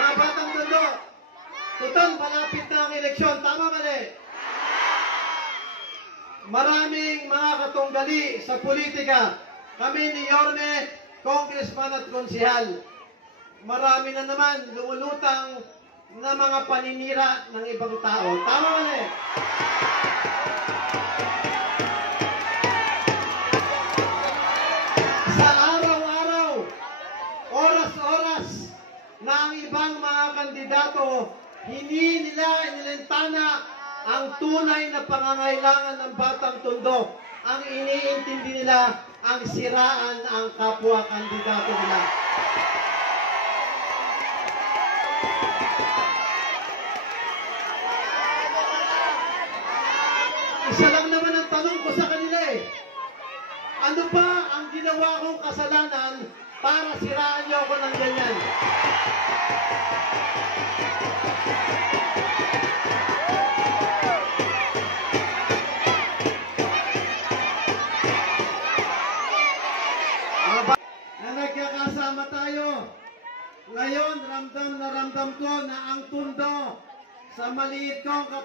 Mga batang tondo, tutal malapit na ang eleksyon. Tama mali? Maraming mga katunggali sa politika. Kami ni Yorme, congressman at konsihal. Marami na naman lumulutang na mga paninira ng ibang tao. Tama mali? Sa araw-araw, oras-oras, na ang ibang mga kandidato, hindi nila inilintana ang tunay na pangangailangan ng batang tondo. Ang iniintindi nila ang siraan ang kapwa kandidato nila. Isa lang naman ang tanong ko sa kanila eh. Ano ba ang ginawa kong kasalanan para siraan niyo ako ng ganyan? Na nagkakasama tayo. Ngayon, ramdam na ramdam ko na ang tundo sa maliit kong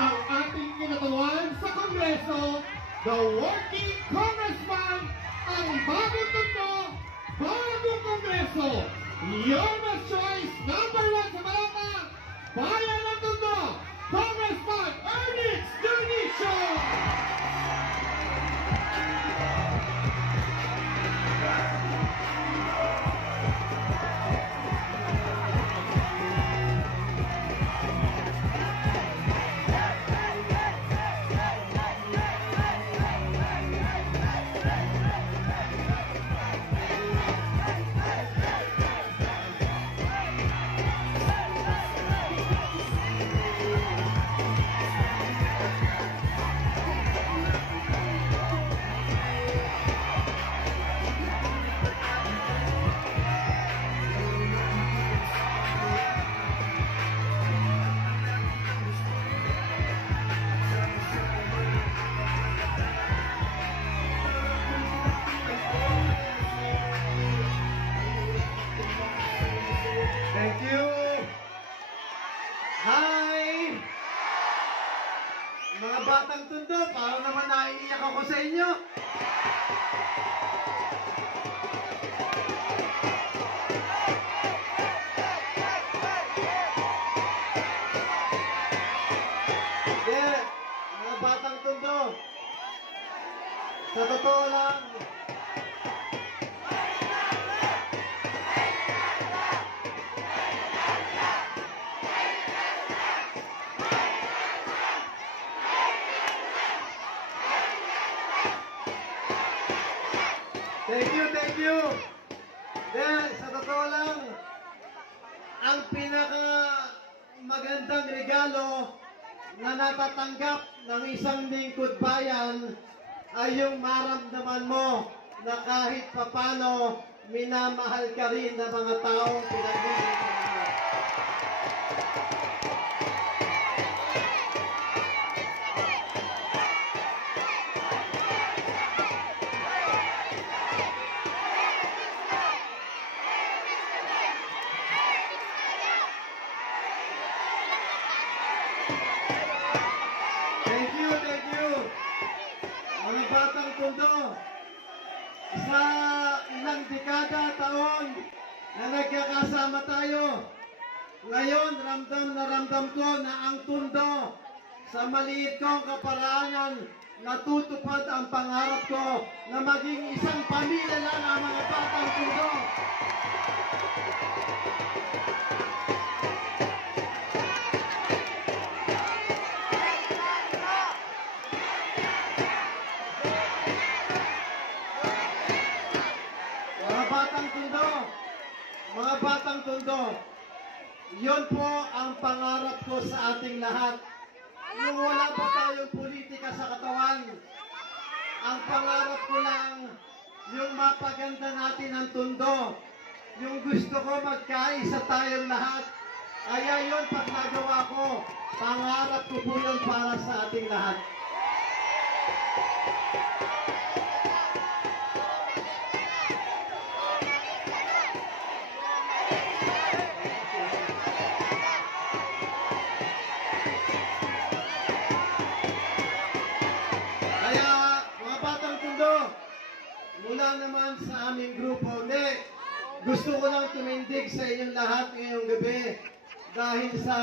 ang ating kinatawan sa Kongreso, the working congressman, ang bagong tundo, bagong Kongreso, Yorme's Choice number 1 sa Malata, Bayan ng Tondo, Congressman Ernest Dionisio. Thank you. Hi! Mga batang tundo, parang naman naiiyak ako sa inyo. Yeah, mga batang tundo. Sa totoo lang, thank you. Dahil sa totoo lang, ang pinaka magandang regalo na natatanggap ng isang lingkod bayan ay yung maramdaman mo na kahit papano minamahal ka rin ng mga taong pinaglilingkod mo. Thank you. Mga batang tondo, sa ilang dekada taon na nagkakasama tayo, ngayon ramdam na ramdam ko na ang tundo sa maliit kong kaparaanan natutupad ang pangarap ko na maging isang pamilya lang ang mga batang tondo. Mga batang tondo, yun po ang pangarap ko sa ating lahat. Yung wala pa tayong politika sa katawan, ang pangarap ko lang, yung mapaganda natin ang Tondo. Yung gusto ko magkaisa tayong lahat. Kaya yun, pag nagawa ko, pangarap ko po yun para sa ating lahat. Kaya, mga batang Tondo, mula naman sa aming grupo, gusto ko lang tumindig sa inyong lahat ngayong gabi dahil sa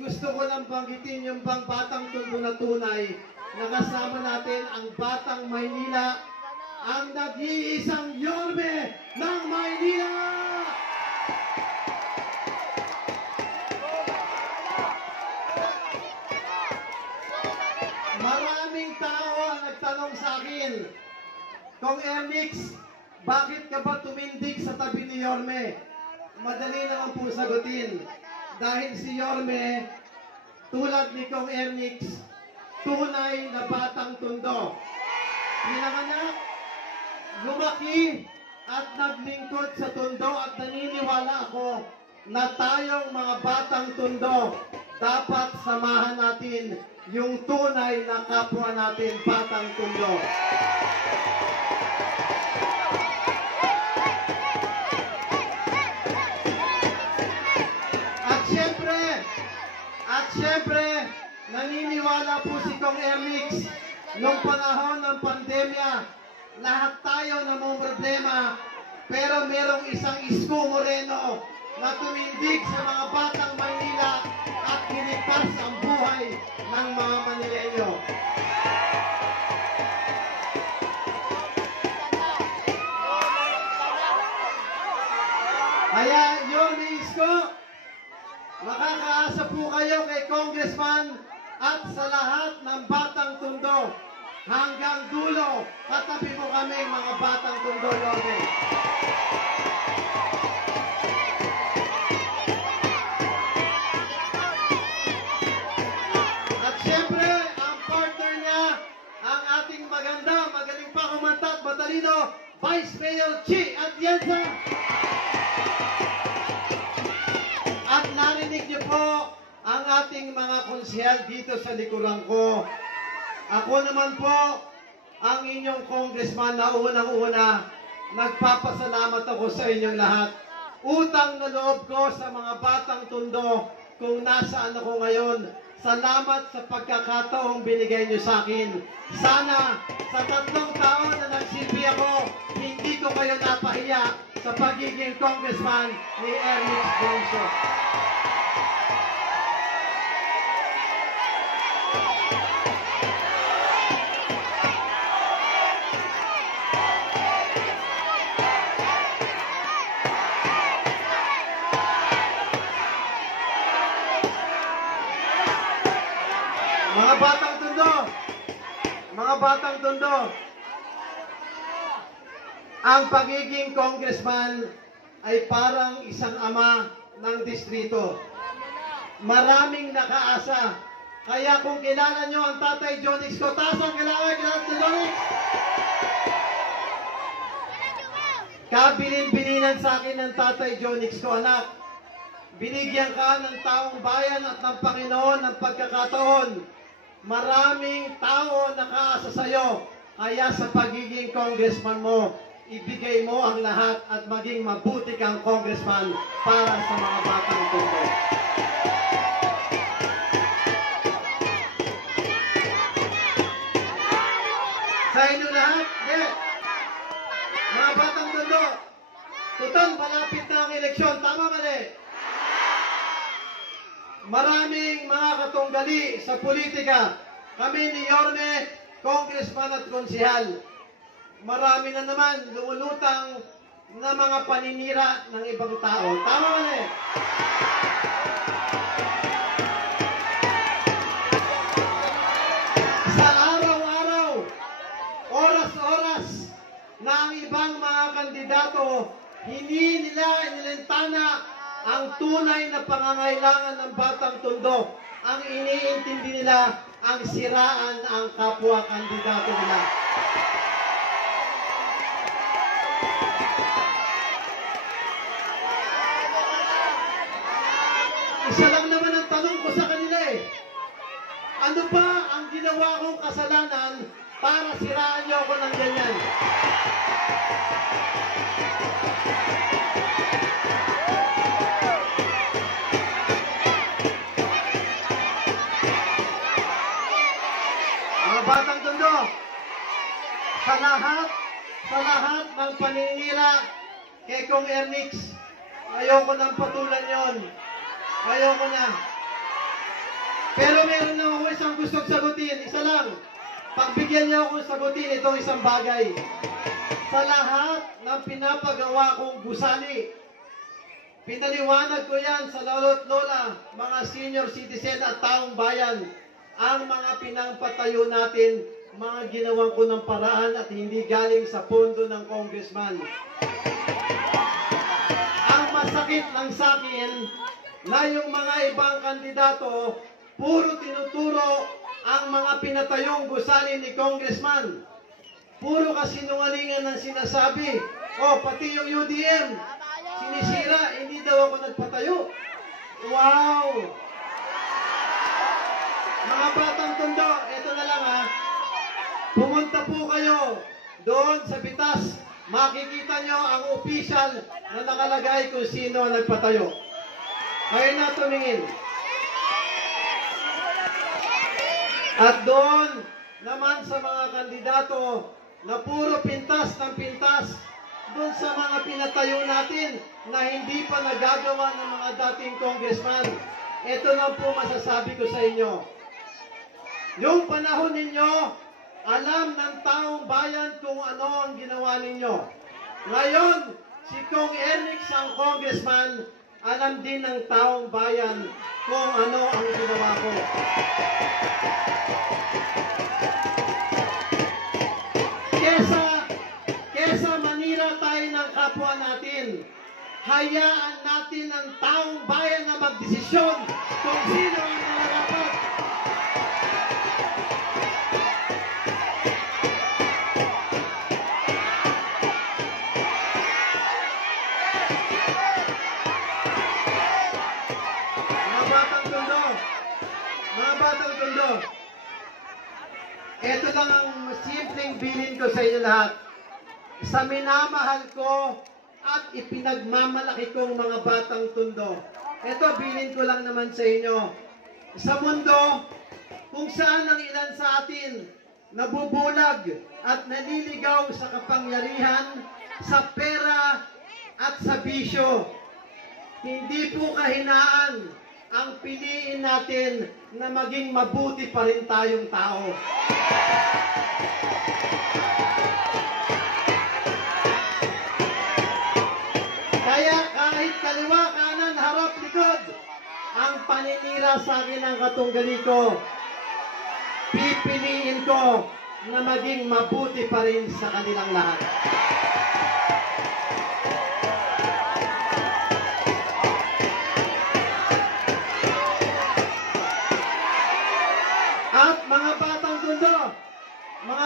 gusto ko lang banggitin yung bang batang Tondo na tunay na kasama natin ang Batang Maynila, ang nag-iisang Yorme ng Maynila! Maraming tao ang nagtanong sa akin, Kong Ernix, bakit ka ba tumindig sa tabi ni Yorme? Madali naman po sagutin. Dahil si Yorme, tulad ni Kong Ernix, tunay na batang Tondo. Pinanganak, lumaki, at naglingkod sa Tondo at naniniwala ako na tayong mga batang Tondo, dapat samahan natin yung tunay na kapwa natin batang Tondo. At syempre, naniniwala po si Kong Ernix, nung panahon ng pandemya, lahat tayo namumroblema, pero merong isang Isko Moreno na tumindig sa mga batang Maynila at kinigtas ang buhay ng mga Manileño. Kaya yun, Isko, makakaasa po kayo kay Congressman at sa lahat ng batang Tondo. Hanggang dulo, katabi mo kami mga batang Tondo, Yorme. At syempre, ang partner niya, ang ating magaling pa kumanta at matalino, Vice Mayor Chi Atienza. At narinig niyo po ang ating mga konsehal dito sa likuran ko. Ako naman po, ang inyong congressman na unang-una, nagpapasalamat ako sa inyong lahat. Utang na loob ko sa mga batang Tondo kung nasaan ako ngayon. Salamat sa pagkakataong binigay niyo sa akin. Sana sa 3 taon na nagsilbi ako, hindi ko kayo napahiya sa pagiging congressman ni Ernix Bronzo. Mga batang Tondo, ang pagiging congressman ay parang isang ama ng distrito. Maraming nakaasa. Kaya kung kilala nyo ang Tatay Jonix ko, taas ang kilala si Jonix. Kabilin-bilinan sa akin ng Tatay Jonix ko, anak. Binigyan ka ng taong bayan at ng Panginoon ng pagkakataon. Maraming tao nakaasa sa iyo. Kaya sa pagiging congressman mo, ibigay mo ang lahat at maging mabuti kang congressman para sa mga batang Tondo. Sa inyo lahat, mga batang Tondo, tutal malapit na ang eleksyon. Tama mali? Maraming mga katunggali sa politika. Kami ni Yorme, congressman at konsehal. Marami na naman lumulutang na mga paninira ng ibang tao. Tama mali? Sa araw-araw, oras-oras, na ang ibang mga kandidato, hindi nila inilintana ang tunay na pangangailangan ng batang Tondo. Ang iniintindi nila ang siraan ang kapwa kandidato nila. Isa lang naman ang tanong ko sa kanila eh. Ano ba ang ginawa kong kasalanan para siraan niyo ako ng ganyan? Mga batang tondo, sa lahat ng paninira kay Kong Ernix, ayoko nang patulan yon. Ayoko na. Pero meron na ako isang gustong sagutin. Isa lang. Pagbigyan niyo akong sagutin itong isang bagay. Sa lahat ng pinapagawa kong gusali, pinaliwanag ko yan sa lolo't lola, mga senior citizen at taong bayan, ang mga pinampatayo natin, mga ginawan ko ng paraan at hindi galing sa pondo ng congressman. Ang masakit lang sa akin, na yung mga ibang kandidato, puro tinuturo ang mga pinatayong gusali ni congressman. Puro kasinungalingan ang sinasabi. O, pati yung UDM, sinisira, hindi daw ako nagpatayo. Wow! Mga batang tondo, eto na lang ha. Pumunta po kayo doon sa Pitas. Makikita nyo ang official na nakalagay kung sino ang nagpatayo. Kayo na tumingin. At doon naman sa mga kandidato na puro pintas ng pintas, doon sa mga pinatayo natin na hindi pa nagagawa ng mga dating congressman, ito lang po masasabi ko sa inyo. Yung panahon ninyo, alam ng taong bayan kung ano ang ginawa ninyo. Ngayon, si Kong Ernix ang congressman, alam din ng taong bayan kung ano ang ginawa ko. Kesa manira tayo ng kapwa natin, hayaan natin ang taong bayan na magdesisyon kung sino ang nararapat. Ito lang ang simpleng bilin ko sa inyo lahat. Sa minamahal ko at ipinagmamalaki kong mga batang tondo. Ito, bilin ko lang naman sa inyo. Sa mundo, kung saan ang ilan sa atin nabubulag at naliligaw sa kapangyarihan, sa pera at sa bisyo, hindi po kahinaan ang piliin natin na maging mabuti pa rin tayong tao. Kaya kahit kaliwa, kanan, harap, likod, ang paninira sa akin ng katunggali ko, pipiliin ko na maging mabuti pa rin sa kanilang lahat.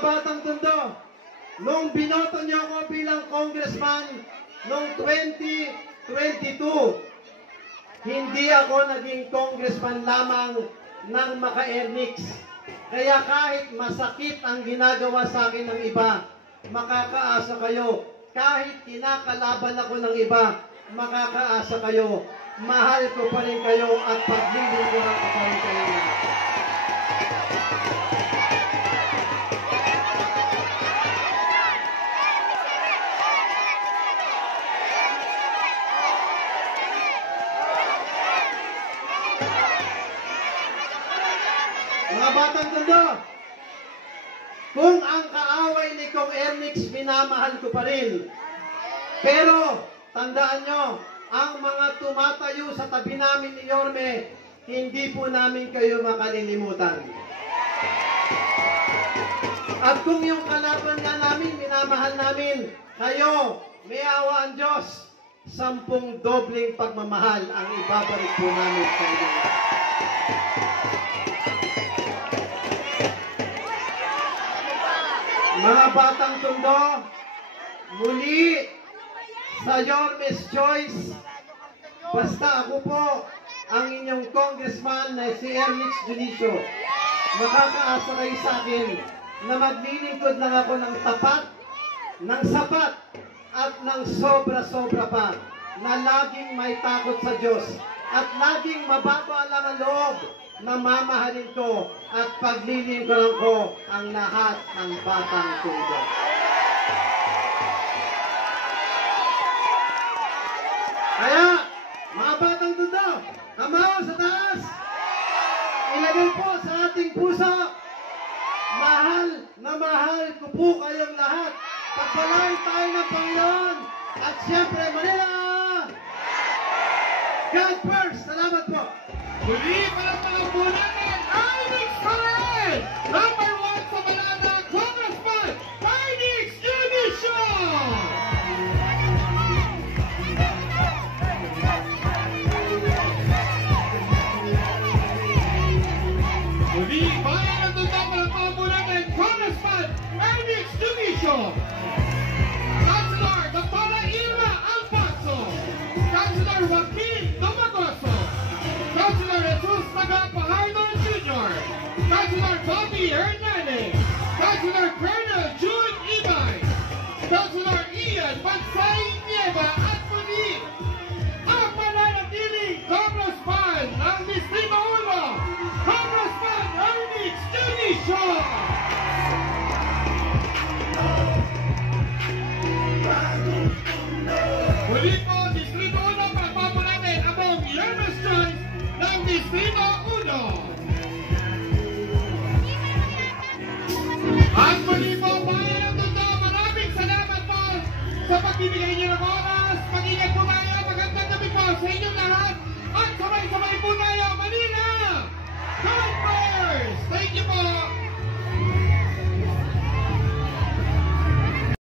Batang tondo, nung binoto niyo ako bilang congressman noong 2022, hindi ako naging congressman lamang ng Maka-Ernix. Kaya kahit masakit ang ginagawa sa akin ng iba, makakaasa kayo. Kahit kinakalaban ako ng iba, makakaasa kayo. Mahal ko pa rin kayo at paglilingkuran ko pa rin kayo. Mga batang tondo, kung ang kaaway ni Kong Ernix, minamahal ko pa rin. Pero, tandaan nyo, ang mga tumatayo sa tabi namin ni Yorme, hindi po namin kayo makalilimutan. At kung yung kalaban nga namin, minamahal namin, kayo, may awa ang Diyos, 10 dobling pagmamahal ang ibabalik po namin sa inyo. Mga batang Tondo, muli sa Yormes Choice, basta ako po ang inyong congressman na si Erlich Junicio. Makakaasa kayo sa akin na maglilingkod lang ako ng tapat, ng sapat, at ng sobra-sobra pa, na laging may takot sa Diyos at laging mababa lang ang loob na mamahalin ko at paglilingkuran ko ang lahat ng batang Tondo. Kaya, mga batang Tondo, kamao sa taas, ilagay po sa ating puso, mahal na mahal ko po kayong lahat. Pagpalain tayo ng Panginoon at siyempre Manila! God first! Salamat po! Muli palagpalang po natin, Ernix Correct! Number 1 sa Balana, Congressman Ernix Junicio! Muli, bayan ng Tondo, palagpalang po natin, Congressman Ernix Junicio! Councilor Dr. Irma Alfonso! Councilor Joaquin Domagoso! Councilor Jesus Tagapahardo Jr. Councilor Bobby Hernandez. Councilor Colonel June Ibay. Councilor Ian Bansay Nieva at muli ang mananatiling Congressman ng Distrito 1, Congressman Ernix Junicio. Muli po, Distrito 1, pagpapo natin among Yormes Choice ng Distrito 1. At muli po, bayan ng Tondo, maraming salamat po sa pagbibigay niyo ng oras. Mag-ingat po tayo, magandang gabi po sa inyong lahat.